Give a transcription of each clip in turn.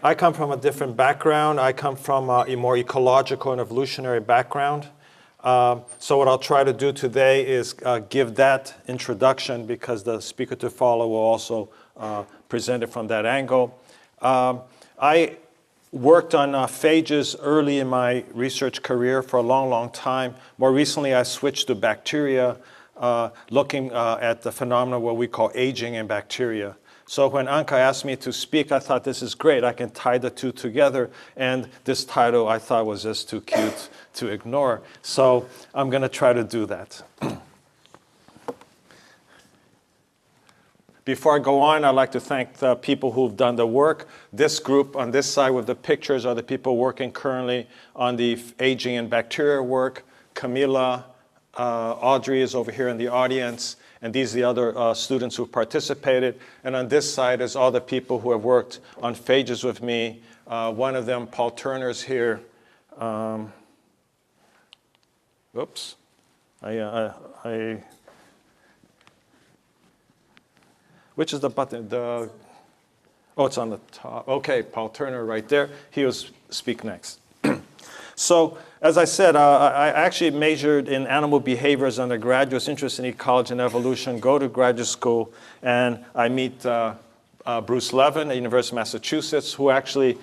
I come from a different background. I come from a more ecological and evolutionary background. So what I'll try to do today is give that introduction, because the speaker to follow will also present it from that angle. I worked on phages early in my research career for a long, long time. More recently, I switched to bacteria, looking at the phenomena what we call aging in bacteria. So when Anka asked me to speak, I thought this is great. I can tie the two together. And this title I thought was just too cute to ignore. So I'm going to try to do that. Before I go on, I'd like to thank the people who've done the work. This group on this side with the pictures are the people working currently on the aging in bacteria work. Camila, Audrey is over here in the audience. And these are the other students who participated. And on this side is all the people who have worked on phages with me. One of them, Paul Turner's here. Oops. Which is the button? Oh, it's on the top. OK, Paul Turner right there. He will speak next. So, as I said, I actually majored in animal behavior as undergraduate, was interested in ecology and evolution, go to graduate school, and I meet Bruce Levin at the University of Massachusetts, who actually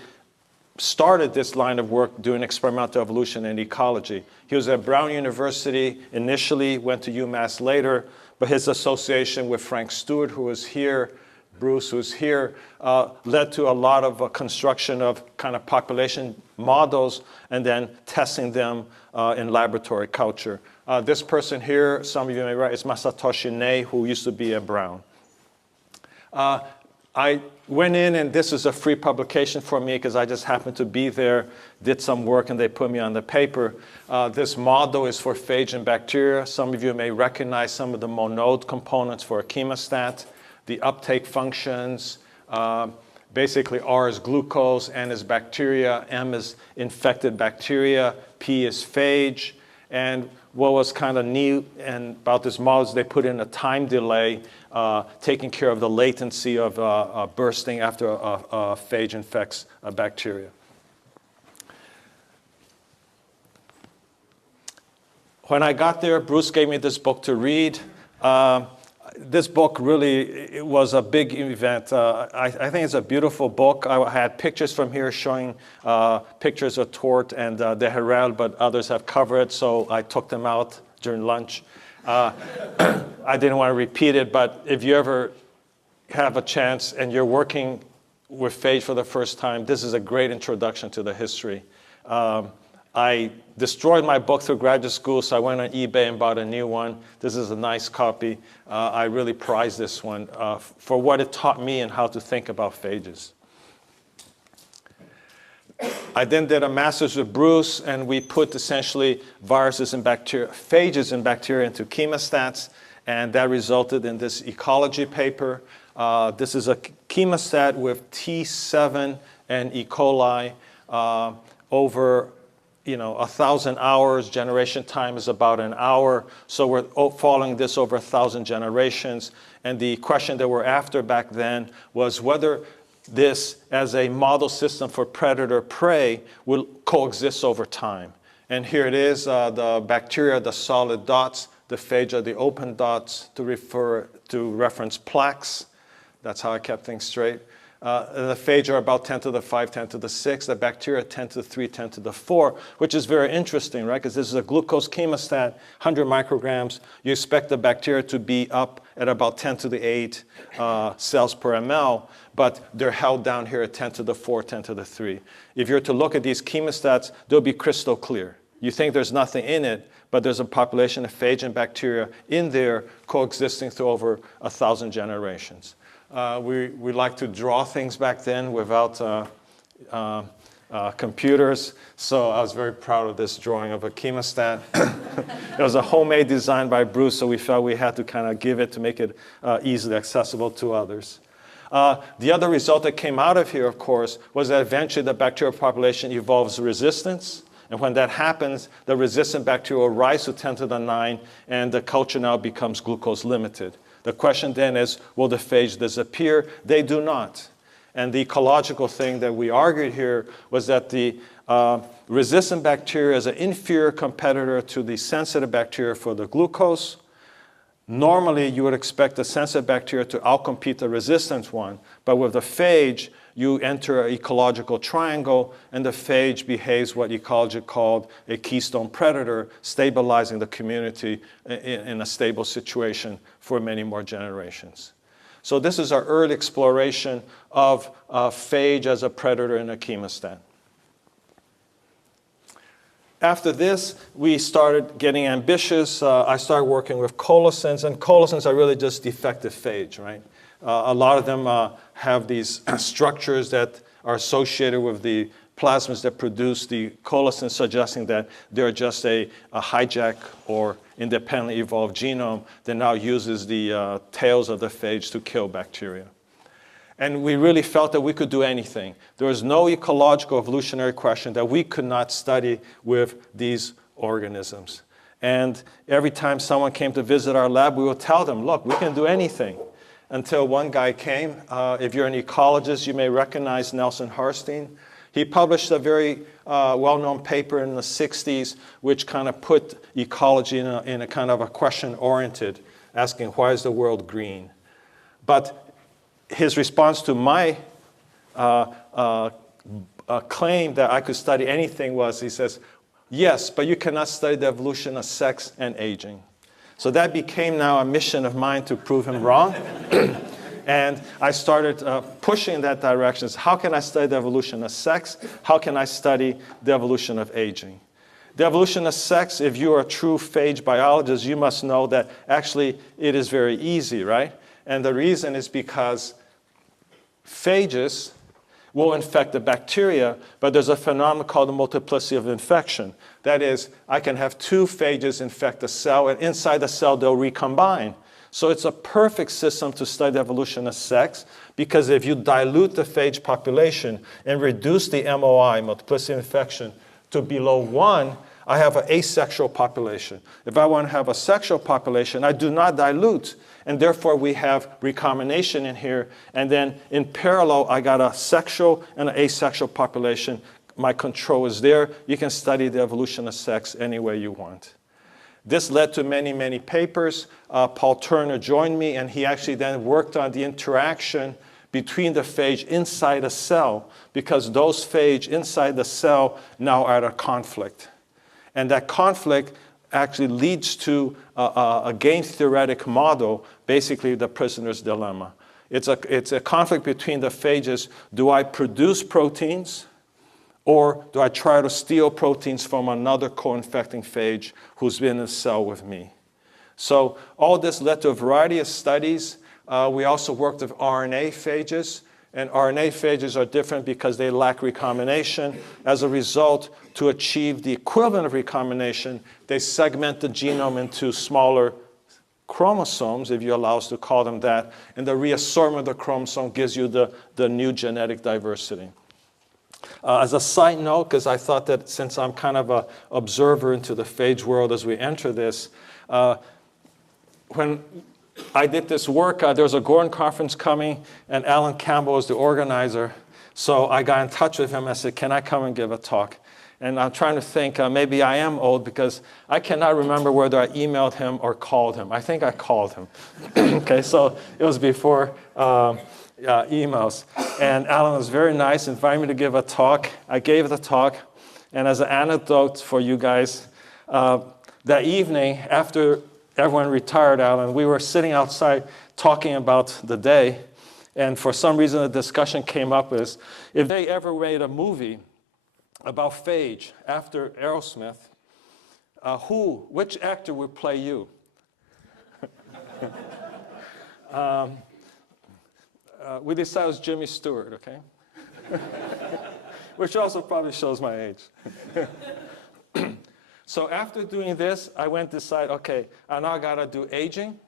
started this line of work doing experimental evolution and ecology. He was at Brown University initially, went to UMass later, but his association with Frank Stewart, who was here, Bruce, who's here, led to a lot of construction of kind of population models and then testing them in laboratory culture. This person here, some of you may know, is Masatoshi Nei, who used to be at Brown. I went in, and this is a free publication for me because I just happened to be there, did some work, and they put me on the paper. This model is for phage and bacteria. Some of you may recognize some of the monode components for a chemostat. The uptake functions, basically R is glucose, N is bacteria, M is infected bacteria, P is phage. And what was kind of neat about this model is they put in a time delay, taking care of the latency of bursting after a phage infects a bacteria. When I got there, Bruce gave me this book to read. This book really was a big event. I think it's a beautiful book. I had pictures from here showing pictures of Tort and the Herald, but others have covered it, so I took them out during lunch. I didn't want to repeat it, but if you ever have a chance and you're working with phage for the first time, this is a great introduction to the history. I destroyed my book through graduate school, so I went on eBay and bought a new one. This is a nice copy. I really prize this one for what it taught me and how to think about phages. I then did a master's with Bruce, and we put essentially viruses and bacteria, phages and bacteria into chemostats, and that resulted in this ecology paper. This is a chemostat with T7 and E. coli over 1,000 hours. Generation time is about an hour. So we're following this over 1,000 generations. And the question that we're after back then was whether this, as a model system for predator-prey, will coexist over time. And here it is, the bacteria, the solid dots, the phage are the open dots to reference plaques. That's how I kept things straight. The phage are about 10 to the 5, 10 to the 6. The bacteria 10 to the 3, 10 to the 4, which is very interesting, right? Because this is a glucose chemostat, 100 micrograms. You expect the bacteria to be up at about 10 to the 8 cells per ml, but they're held down here at 10 to the 4, 10 to the 3. If you're to look at these chemostats, they'll be crystal clear. You think there's nothing in it, but there's a population of phage and bacteria in there coexisting through over 1,000 generations. We like to draw things back then without computers, so I was very proud of this drawing of a chemostat. It was a homemade design by Bruce, so we felt we had to kind of give it to make it easily accessible to others. The other result that came out of here, of course, was that eventually the bacterial population evolves resistance. And when that happens, the resistant bacteria will rise to 10 to the 9, and the culture now becomes glucose limited. The question then is, will the phage disappear? They do not. And the ecological thing that we argued here was that the resistant bacteria is an inferior competitor to the sensitive bacteria for the glucose. Normally, you would expect the sensitive bacteria to outcompete the resistant one. But with the phage, you enter an ecological triangle, and the phage behaves what ecology called a keystone predator, stabilizing the community in a stable situation for many more generations. So this is our early exploration of phage as a predator in a chemostat. After this, we started getting ambitious. I started working with colocins, and colocins are really just defective phage, right? A lot of them have these structures that are associated with the plasmids that produce the colocins, suggesting that they're just a hijack or independently evolved genome that now uses the tails of the phage to kill bacteria. And we really felt that we could do anything. There was no ecological evolutionary question that we could not study with these organisms. And every time someone came to visit our lab, we would tell them, look, we can do anything. Until one guy came. If you're an ecologist, you may recognize Nelson Harstein. He published a very well-known paper in the 60s, which kind of put ecology in a kind of a question-oriented, asking, why is the world green? But his response to my claim that I could study anything was, he says, yes, but you cannot study the evolution of sex and aging. So that became now a mission of mine to prove him wrong. And I started pushing in that direction. How can I study the evolution of sex? How can I study the evolution of aging? The evolution of sex, if you are a true phage biologist, you must know that actually it is very easy, right? And the reason is because phages will infect the bacteria, but there's a phenomenon called the multiplicity of infection. That is, I can have two phages infect a cell, and inside the cell they'll recombine. So it's a perfect system to study the evolution of sex, because if you dilute the phage population and reduce the MOI, multiplicity of infection, to below 1, I have an asexual population. If I want to have a sexual population, I do not dilute. And therefore, we have recombination in here. And then in parallel, I got a sexual and an asexual population. My control is there. You can study the evolution of sex any way you want. This led to many, many papers. Paul Turner joined me, and he actually then worked on the interaction between the phage inside a cell, because those phage inside the cell now are at a conflict. And that conflict actually leads to a game theoretic model, basically the prisoner's dilemma. It's a conflict between the phages. Do I produce proteins, or do I try to steal proteins from another co-infecting phage who's been in a cell with me? So all this led to a variety of studies. We also worked with RNA phages. And RNA phages are different because they lack recombination. As a result, to achieve the equivalent of recombination, they segment the genome into smaller chromosomes, if you allow us to call them that. And the reassortment of the chromosome gives you the new genetic diversity. As a side note, because I thought that since I'm kind of an observer into the phage world as we enter this, when I did this work, there was a Gordon conference coming, and Alan Campbell was the organizer. So I got in touch with him. I said, can I come and give a talk? And I'm trying to think, maybe I am old, because I cannot remember whether I emailed him or called him. I think I called him. Okay, so it was before emails. And Alan was very nice, invited me to give a talk. I gave the talk. And as an anecdote for you guys, that evening, after everyone retired, Alan, we were sitting outside talking about the day. And for some reason, the discussion came up is, if they ever made a movie about phage after Aerosmith, which actor would play you? We decided it was Jimmy Stewart, okay? Which also probably shows my age. So after doing this, I went to decide, okay, I now got to do aging.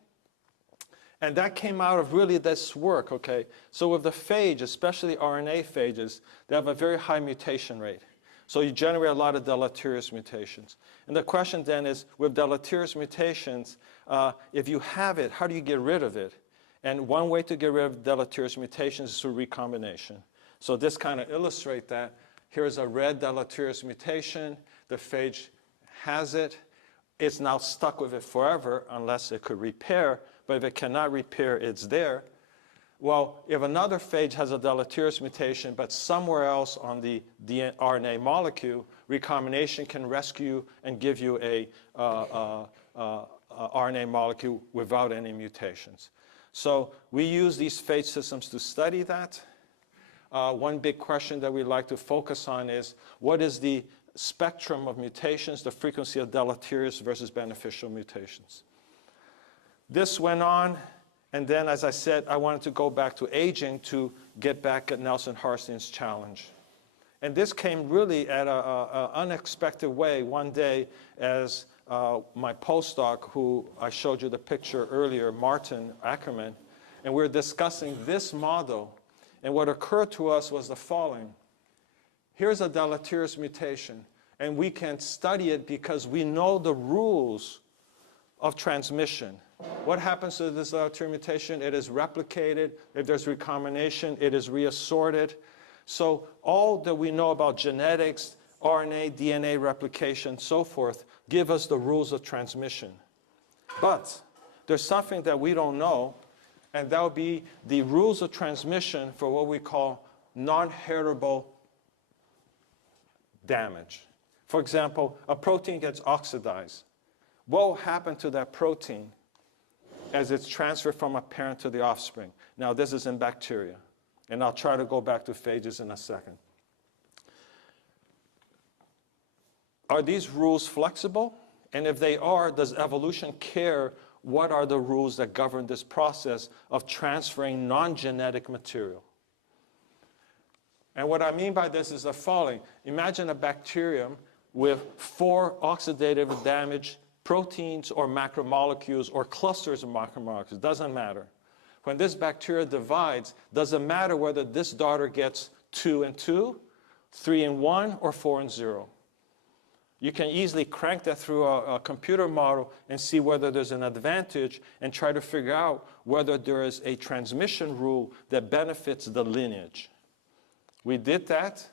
And that came out of really this work, okay? So with the phage, especially RNA phages, they have a very high mutation rate. So you generate a lot of deleterious mutations. And the question then is, with deleterious mutations, if you have it, how do you get rid of it? And one way to get rid of deleterious mutations is through recombination. So this kind of illustrates that. Here's a red deleterious mutation. The phage has it. It's now stuck with it forever unless it could repair. But if it cannot repair, it's there. Well, if another phage has a deleterious mutation, but somewhere else on the RNA molecule, recombination can rescue and give you a RNA molecule without any mutations. So we use these phage systems to study that. One big question that we like to focus on is, what is the spectrum of mutations, the frequency of deleterious versus beneficial mutations? This went on, and then, as I said, I wanted to go back to aging to get back at Nelson Harstein's challenge. And this came really at an unexpected way one day as my postdoc, who I showed you the picture earlier, Martin Ackerman, and we were discussing this model. And what occurred to us was the following. Here's a deleterious mutation, and we can study it because we know the rules of transmission. What happens to this deleterious mutation? It is replicated. If there's recombination, it is reassorted. So all that we know about genetics, RNA, DNA replication, so forth, give us the rules of transmission. But there's something that we don't know, and that would be the rules of transmission for what we call non-heritable damage. For example, a protein gets oxidized. What will happen to that protein as it's transferred from a parent to the offspring? Now, this is in bacteria, and I'll try to go back to phages in a second. Are these rules flexible? And if they are, does evolution care what are the rules that govern this process of transferring non-genetic material? And what I mean by this is the following. Imagine a bacterium with 4 oxidative damage proteins or macromolecules or clusters of macromolecules. It doesn't matter. When this bacteria divides, doesn't matter whether this daughter gets 2 and 2, 3 and 1, or 4 and 0. You can easily crank that through a computer model and see whether there's an advantage and try to figure out whether there is a transmission rule that benefits the lineage. We did that,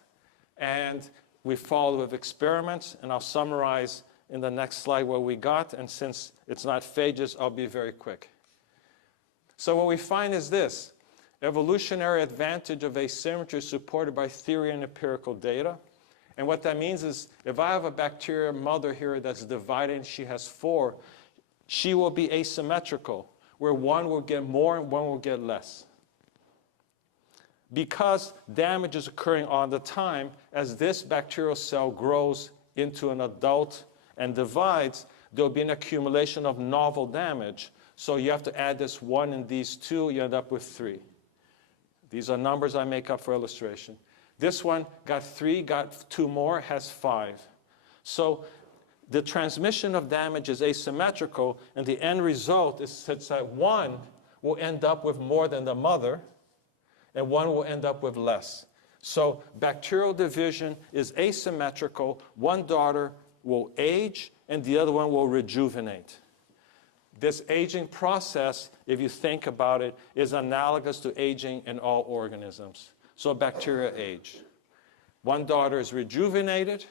and we followed with experiments, and I'll summarize in the next slide what we got, and since it's not phages, I'll be very quick. So what we find is this: evolutionary advantage of asymmetry supported by theory and empirical data. And what that means is, if I have a bacteria mother here that's divided, she has 4, she will be asymmetrical, where one will get more and one will get less. Because damage is occurring all the time, as this bacterial cell grows into an adult and divides, there'll be an accumulation of novel damage. So you have to add this 1 and these 2, you end up with 3. These are numbers I make up for illustration. This one got 3, got 2 more, has 5. So the transmission of damage is asymmetrical, and the end result is such that 1 will end up with more than the mother, and 1 will end up with less. So bacterial division is asymmetrical. One daughter will age, and the other one will rejuvenate. This aging process, if you think about it, is analogous to aging in all organisms. So bacteria age. One daughter is rejuvenated.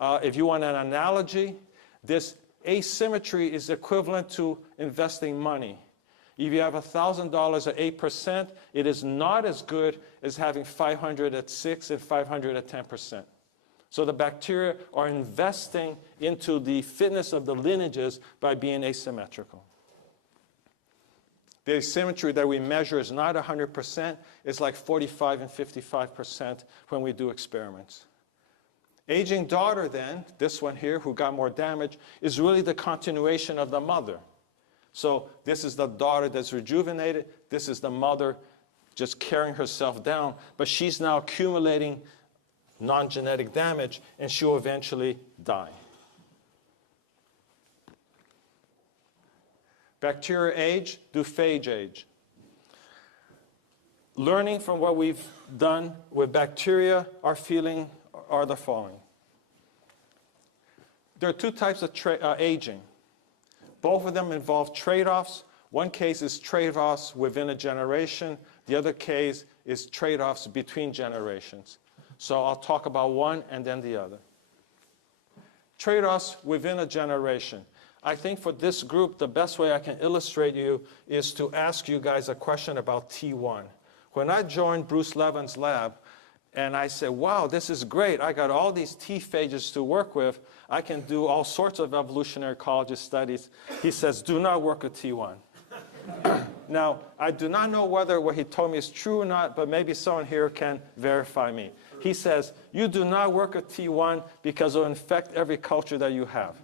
If you want an analogy, this asymmetry is equivalent to investing money. If you have $1,000 at 8%, it is not as good as having 500 at 6 and 500 at 10%. So the bacteria are investing into the fitness of the lineages by being asymmetrical. The asymmetry that we measure is not 100%. It's like 45 and 55% when we do experiments. Aging daughter then, this one here who got more damage, is really the continuation of the mother. So this is the daughter that's rejuvenated. This is the mother just carrying herself down. But she's now accumulating non-genetic damage, and she'll eventually die. Bacteria age, do phage age. Learning from what we've done with bacteria, our feeling are the following. There are 2 types of aging. Both of them involve trade-offs. One case is trade-offs within a generation. The other case is trade-offs between generations. So I'll talk about one and then the other. Trade-offs within a generation. I think for this group, the best way I can illustrate you is to ask you guys a question about T1. When I joined Bruce Levin's lab, and I said, wow, this is great. I got all these T phages to work with. I can do all sorts of evolutionary ecology studies. He says, do not work with T1. Now, I do not know whether what he told me is true or not, but maybe someone here can verify me. He says, you do not work with T1 because it will infect every culture that you have.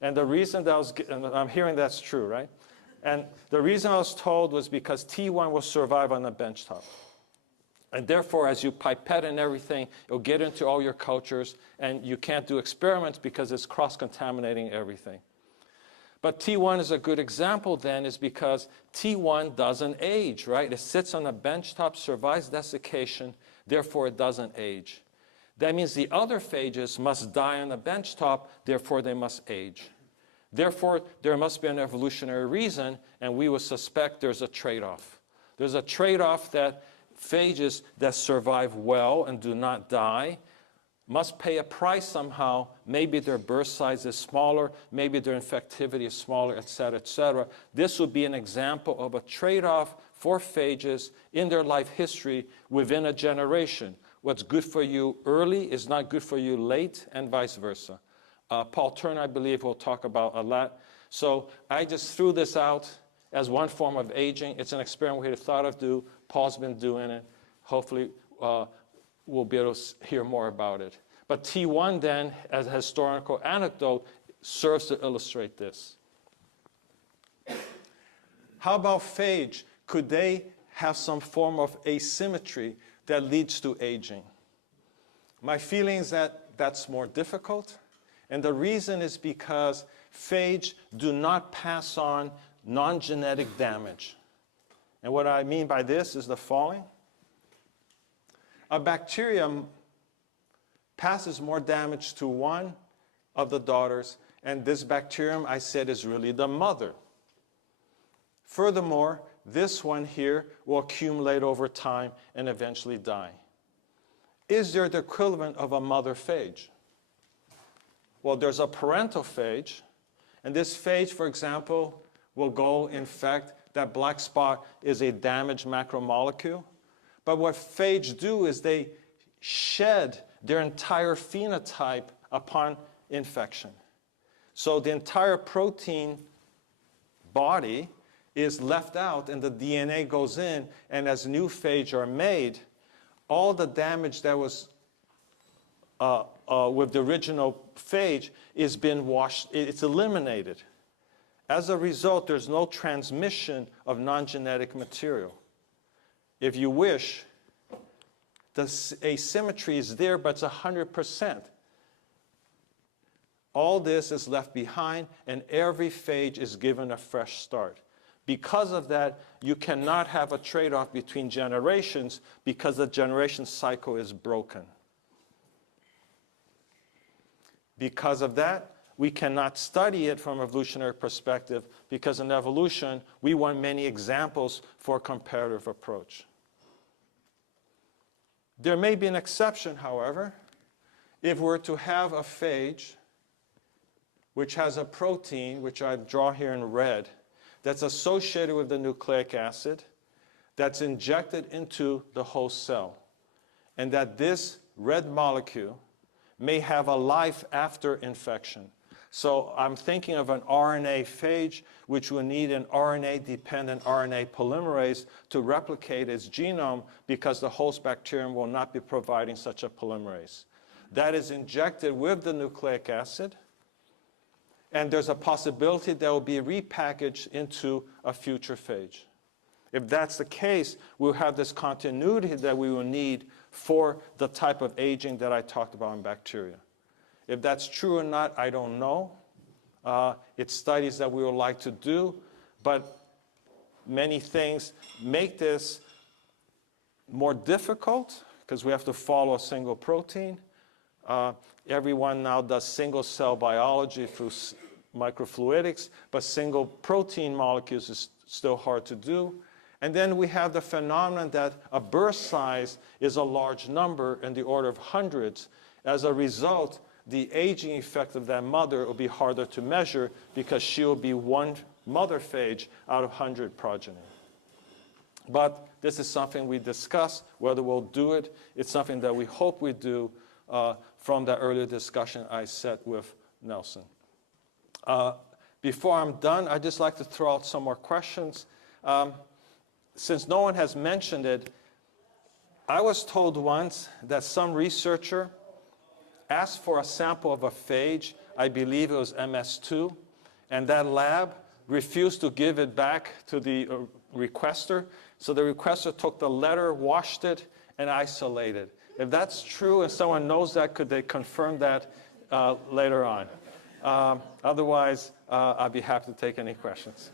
And the reason that I'm hearing that's true, right? And the reason I was told was because T1 will survive on the benchtop. And therefore, as you pipette and everything, it'll get into all your cultures, and you can't do experiments because it's cross-contaminating everything. But T1 is a good example then, is because T1 doesn't age, right? It sits on a benchtop, survives desiccation, therefore it doesn't age. That means the other phages must die on the benchtop, therefore they must age. Therefore, there must be an evolutionary reason, and we would suspect there's a trade-off. There's a trade-off that phages that survive well and do not die must pay a price somehow. Maybe their burst size is smaller, maybe their infectivity is smaller, et cetera, et cetera. This would be an example of a trade-off for phages in their life history within a generation. What's good for you early is not good for you late, and vice versa. Paul Turner, I believe, will talk about a lot. So I just threw this out as one form of aging. It's an experiment we had thought of do. Paul's been doing it. Hopefully, we'll be able to hear more about it. But T1 then, as a historical anecdote, serves to illustrate this. How about phage? Could they have some form of asymmetry that leads to aging? My feeling is that that's more difficult. And the reason is because phage do not pass on non-genetic damage. And what I mean by this is the following. A bacterium passes more damage to one of the daughters, and this bacterium, I said, is really the mother. Furthermore, this one here will accumulate over time and eventually die. Is there the equivalent of a mother phage? Well, there's a parental phage, and this phage, for example, will go infect. That black spot is a damaged macromolecule. But what phage do is they shed their entire phenotype upon infection. So the entire protein body is left out and the DNA goes in, and as new phage are made, all the damage that was with the original phage is been washed, it's eliminated. As a result, there's no transmission of non-genetic material. If you wish, the asymmetry is there, but it's 100%. All this is left behind, and every phage is given a fresh start. Because of that, you cannot have a trade-off between generations because the generation cycle is broken. Because of that, we cannot study it from an evolutionary perspective because in evolution, we want many examples for a comparative approach. There may be an exception, however, if we're to have a phage which has a protein, which I draw here in red, that's associated with the nucleic acid, that's injected into the host cell, and that this red molecule may have a life after infection. So I'm thinking of an RNA phage, which will need an RNA-dependent RNA polymerase to replicate its genome because the host bacterium will not be providing such a polymerase. That is injected with the nucleic acid, and there's a possibility that will be repackaged into a future phage. If that's the case, we'll have this continuity that we will need for the type of aging that I talked about in bacteria. If that's true or not, I don't know. It's studies that we would like to do, but many things make this more difficult because we have to follow a single protein. Everyone now does single cell biology through microfluidics, but single protein molecules is still hard to do. And then we have the phenomenon that a burst size is a large number in the order of hundreds. As a result, the aging effect of that mother will be harder to measure because she will be one mother phage out of 100 progeny. But this is something we discuss, whether we'll do it. It's something that we hope we do from that earlier discussion I set with Nelson. Before I'm done, I'd just like to throw out some more questions. Since no one has mentioned it, I was told once that some researcher asked for a sample of a phage, I believe it was MS2, and that lab refused to give it back to the requester. So the requester took the letter, washed it, and isolated. If that's true and someone knows that, could they confirm that later on? Otherwise, I'd be happy to take any questions.